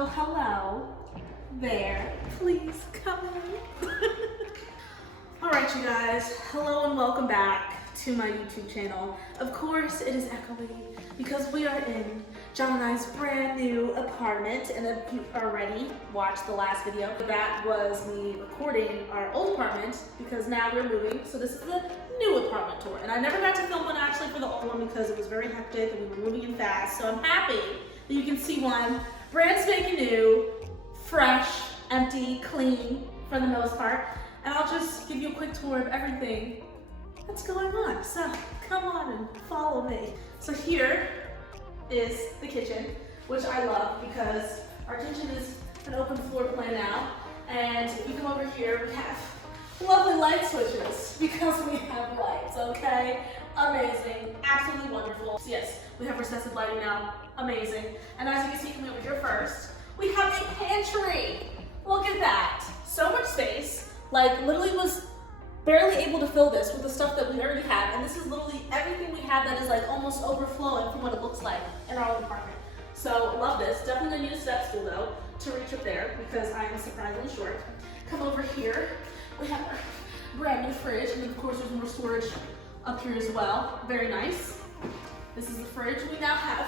Oh, hello there. Please come in. All right, you guys. Hello and welcome back to my YouTube channel. Of course, it is echoey because we are in John and I's brand new apartment. And if you already watched the last video, that was me recording our old apartment because now we're moving. So this is the new apartment tour. And I never got to film one actually for the old one because it was very hectic and we were moving in fast. So I'm happy that you can see one brand spanking new, fresh, empty, clean for the most part. And I'll just give you a quick tour of everything that's going on. So come on and follow me. So here is the kitchen, which I love because our kitchen is an open floor plan now. And if you come over here, we have lovely light switches because we have lights, okay? Amazing, absolutely wonderful. So yes, we have recessive lighting now, amazing. And as you can see, coming over here first, we have a pantry. Look at that, so much space. Like literally was barely able to fill this with the stuff that we already have. And this is literally everything we have that is like almost overflowing from what it looks like in our own apartment. So love this, definitely gonna need a step stool though to reach up there because I am surprisingly short. Come over here, we have our brand new fridge, and then of course there's more storage up here as well. Very nice. This is the fridge. We now have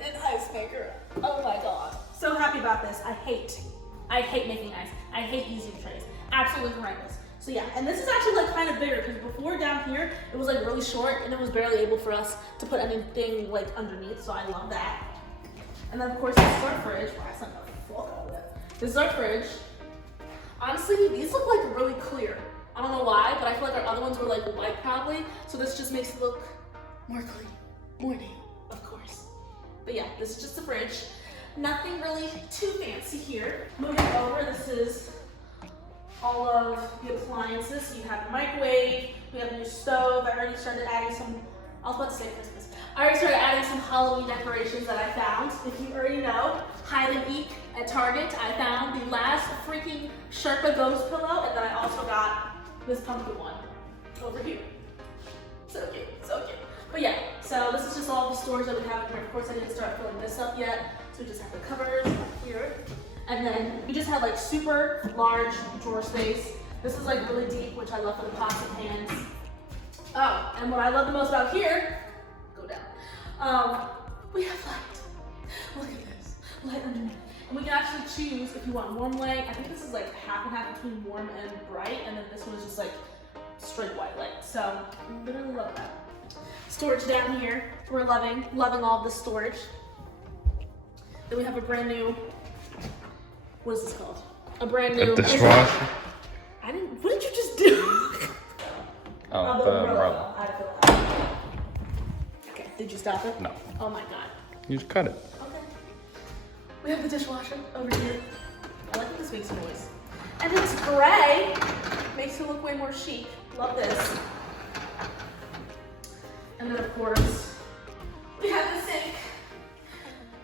an ice maker. Oh my God. So happy about this. I hate making ice. I hate using trays. Absolutely horrendous. So yeah, and this is actually like kind of bigger because before down here, it was like really short and it was barely able for us to put anything like underneath. So I love that. And then of course this is our fridge. Wow, it's not gonna fall out of it. This is our fridge. Honestly, these look like really clear. I don't know why, but I feel like our other ones were like white probably. So this just makes it look more clean, more new, of course. But yeah, this is just the fridge. Nothing really too fancy here. Moving over, this is all of the appliances. So you have a microwave, we have a new stove. I already started adding some, I was about to say Christmas. I already started adding some Halloween decorations that I found. If you already know, hide and eek at Target, I found the last freaking Sherpa ghost pillow, and then I also got this pumpkin one over here. So cute, so cute. But yeah, so this is just all the storage that we have in here. Of course, I didn't start filling this up yet. So we just have the cupboards here. And then we just have like super large drawer space. This is like really deep, which I love for the pots and pans. Oh, and what I love the most about here, go down, we have light. Look at this, light underneath. And we can actually choose if you want warm light. I think this is like half and half between warm and bright. And then this one is just like straight white light. So I literally love that. Storage down here, we're loving all of this storage. Then we have a brand new, what is this called? A brand new dishwasher. What did you just do? Oh, the umbrella. I had to fill it out. Okay, did you stop it? No. Oh my God. You just cut it. Okay. We have the dishwasher over here. I like that this makes a noise. And it's gray. Makes it look way more chic. Love this. And then of course, we have the sink.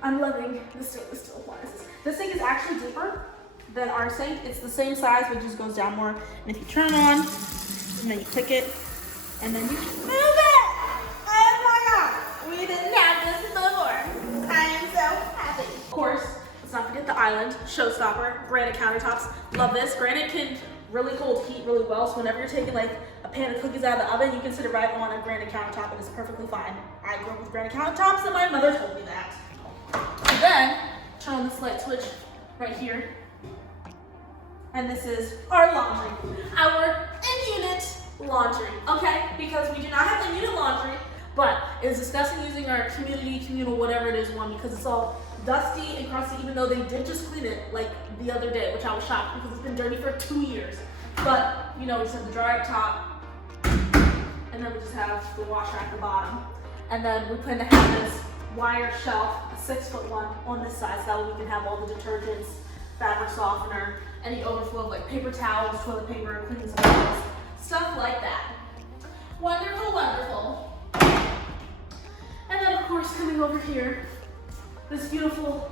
I'm loving the stainless steel appliances. This sink is actually deeper than our sink. It's the same size, but it just goes down more. And if you turn on, and then you click it, and then you move it. Oh my God, we didn't have this before. I am so happy. Of course, let's not forget the island, showstopper, granite countertops. Love this. Granite can really hold heat really well, so whenever you're taking like a pan of cookies out of the oven, you can sit it right on a granite countertop and it's perfectly fine. I grew up with granite countertops and my mother told me that. And then, turn on this light switch right here. And this is our laundry, our in-unit laundry, okay? Because we do not have in-unit laundry, but it is disgusting using our communal, whatever it is one, because it's all dusty and crusty, even though they did just clean it like the other day, which I was shocked because it's been dirty for 2 years. But, you know, we just have the dryer up top, and then we just have the washer at the bottom. And then we plan to have this wire shelf, a 6-foot one on this side, so that way we can have all the detergents, fabric softener, any overflow of like paper towels, toilet paper, cleaning supplies, stuff like that. Wonderful, wonderful. And then of course, coming over here, this beautiful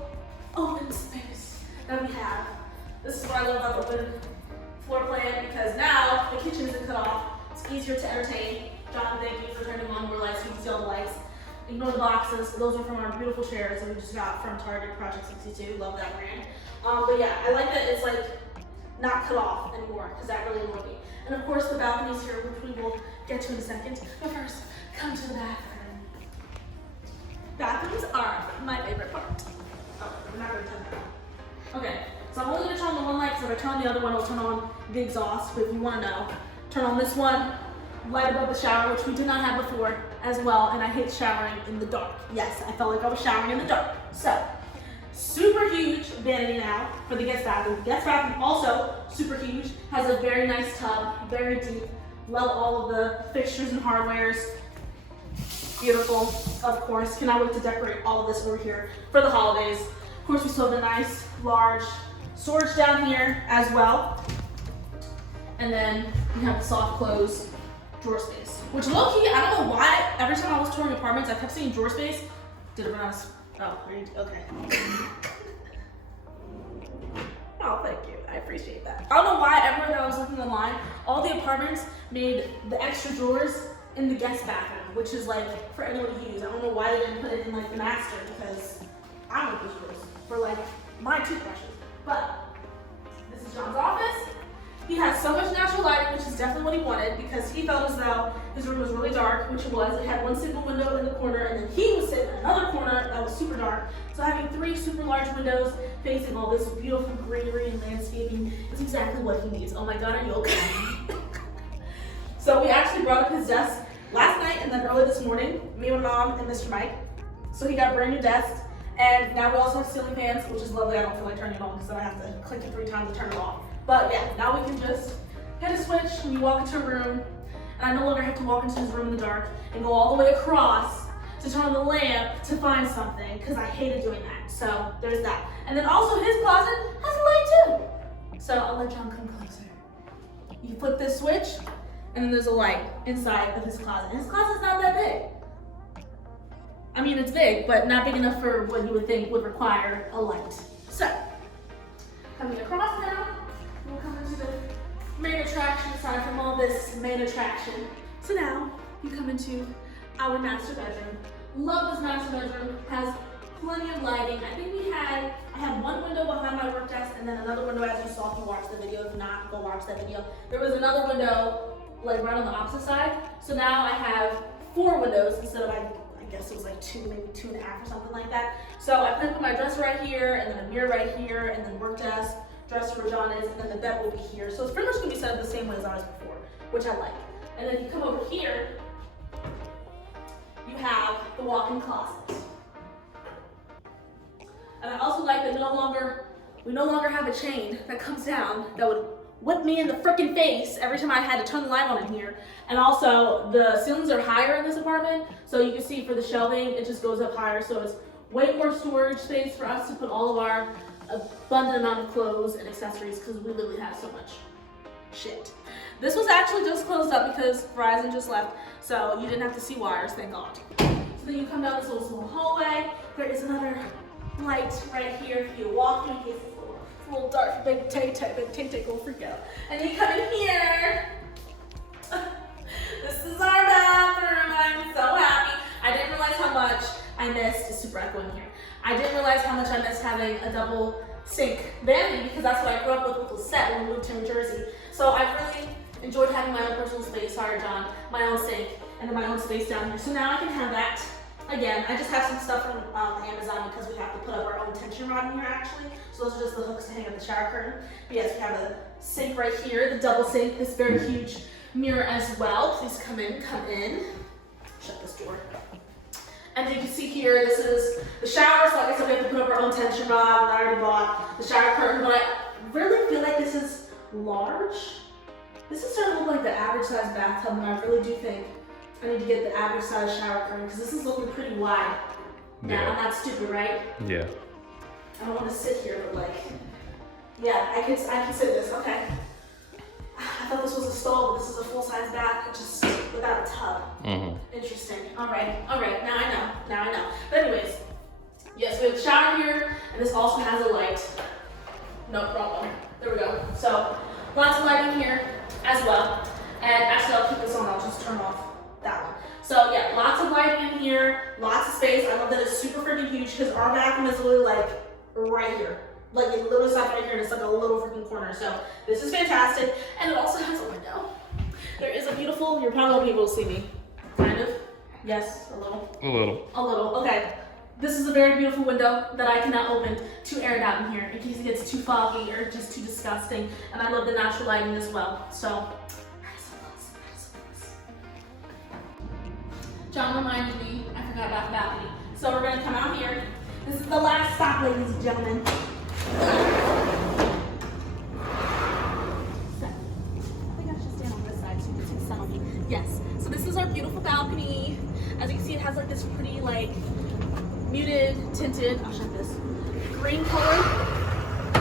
open space that we have. This is what I love about open floor plan because now the kitchen isn't cut off. It's easier to entertain. John, thank you for turning on more lights so you can see all the lights. Ignore the boxes. Those are from our beautiful chairs that we just got from Target, Project 62. Love that brand. But yeah, I like that it's like not cut off anymore because that really annoyed me. And of course the balconies here, which we will get to in a second. But first, come to the bathroom. Bathrooms are my favorite part. Oh, we're not gonna turn that on. Okay, so I'm only gonna turn on the one light because if I turn on the other one, it'll turn on the exhaust. But if you wanna know, turn on this one, light above the shower, which we did not have before as well. And I hate showering in the dark. Yes, I felt like I was showering in the dark. So, super huge vanity now for the guest bathroom. The guest bathroom also super huge, has a very nice tub, very deep. Love all of the fixtures and hardwares. Beautiful, of course. Cannot wait to decorate all of this over here for the holidays. Of course, we still have a nice, large storage down here as well. And then we have the soft close drawer space, which low-key, I don't know why, every time I was touring apartments, I kept seeing drawer space. Did it when I was, oh, okay. Oh, thank you, I appreciate that. I don't know why everywhere that I was looking online, all the apartments made the extra drawers in the guest bathroom, which is like for anyone to use. I don't know why they didn't put it in like the master because I don't use drawers for like my toothbrushes. But this is John's office. He has so much natural lighting, which is definitely what he wanted because he felt as though his room was really dark, which it was. It had one single window in the corner, and then he was sitting in another corner that was super dark. So having 3 super large windows facing all this beautiful greenery and landscaping is exactly what he needs. Oh my God, are you okay? So we actually brought up his desk last night and then early this morning, me, my mom, and Mr. Mike. So he got a brand new desk, and now we also have ceiling fans, which is lovely. I don't feel like turning it on because then I have to click it 3 times to turn it off. But yeah, now we can just hit a switch when you walk into a room, and I no longer have to walk into his room in the dark and go all the way across to turn on the lamp to find something, because I hated doing that. So there's that. And then also his closet has a light too. So I'll let John come closer. You flip this switch, and then there's a light inside of his closet. And his closet's not that big. I mean, it's big, but not big enough for what you would think would require a light. So, coming across now, we'll come into the main attraction, aside from all this main attraction. So now, you come into our master bedroom. Love this master bedroom, has plenty of lighting. I have one window behind my work desk and then another window as you saw if you watched the video. If not, go watch that video. There was another window like right on the opposite side. So now I have 4 windows instead of I guess it was like 2, maybe 2.5 or something like that. So I put my dresser right here and then a mirror right here and then work desk, dresser where John is, and then the bed will be here. So it's pretty much gonna be set up the same way as ours before, which I like. And then if you come over here, you have the walk-in closet. And I also like that we no longer have a chain that comes down that would whip me in the frickin' face every time I had to turn the light on in here. And also the ceilings are higher in this apartment, so you can see for the shelving, it just goes up higher. So it's way more storage space for us to put all of our abundant amount of clothes and accessories because we literally have so much shit. This was actually just closed up because Verizon just left, so you didn't have to see wires, thank God. So then you come down this little small hallway. There is another light right here for you to walk through in case it's a little dark. Big Tay will freak out. And then you come in here. This is our bathroom. I'm so happy. I didn't realize how much I missed. It's super echoey in here. I didn't realize how much I missed having a double sink vanity because that's what I grew up with was set when we moved to New Jersey. So I really enjoyed having my own personal space. Sorry, John. My own sink and then my own space down here. So now I can have that. Again, I just have some stuff from Amazon because we have to put up our own tension rod in here actually. So those are just the hooks to hang up the shower curtain. But yes, we have a sink right here, the double sink, this very huge mirror as well. Please come in. Shut this door. And then you can see here, this is the shower. So I guess we have to put up our own tension rod. I already bought the shower curtain, but I really feel like this is large. This is starting to look like the average size bathtub, and I really do think I need to get the average size shower curtain because this is looking pretty wide. Now, yeah. I'm not stupid, right? Yeah. I don't want to sit here, but like, yeah, I can sit this, okay. I thought this was a stall, but this is a full-size bath, just without a tub. Mm-hmm. Interesting. All right, now I know. But anyways, yes, we have a shower here, and this also has a light. No problem. There we go. So, lots of lighting here as well. And actually, I'll keep this on, I'll just turn off that one. So yeah, lots of lighting in here, Lots of space. I love that it's super freaking huge because our bathroom is literally like right here. Like it literally stops right here and it's like a little freaking corner. So this is fantastic. And it also has a window. There is a beautiful, you're probably gonna be able to see me. Kind of. Yes, a little. A little. A little, okay. This is a very beautiful window that I can now open to air it out in here in case it gets too foggy or just too disgusting. And I love the natural lighting as well. So, John reminded me, I forgot about the balcony. So we're gonna come out here. This is the last stop, ladies and gentlemen. So, I think I should stand on this side so you can see the sun on me. Yes, so this is our beautiful balcony. As you can see, it has like this pretty like muted, tinted, I'll show this, green color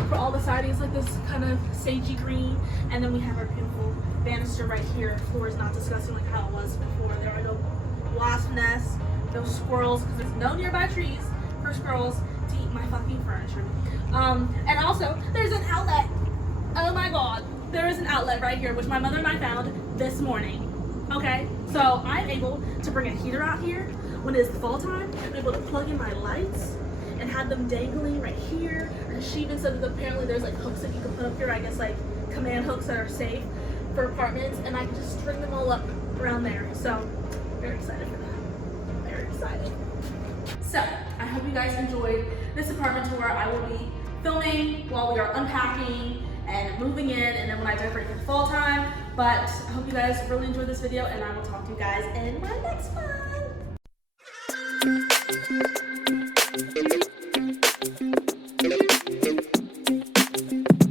for all the sidings, like this kind of sagey green. And then we have our beautiful banister right here. The floor is not disgusting like how it was before. There are no wasp nests, no squirrels, because there's no nearby trees for squirrels to eat my fucking furniture. And also, there's an outlet. Oh my god, there is an outlet right here, which my mother and I found this morning. Okay, so I'm able to bring a heater out here when it's fall time. I'm able to plug in my lights and have them dangling right here. Or she even said that apparently there's like hooks that you can put up here, I guess like command hooks that are safe for apartments, and I can just string them all up around there. So very excited for that. Very excited. So I hope you guys enjoyed this apartment tour. I will be filming while we are unpacking and moving in, and then when I decorate for fall time. But I hope you guys really enjoyed this video, and I will talk to you guys in my next one.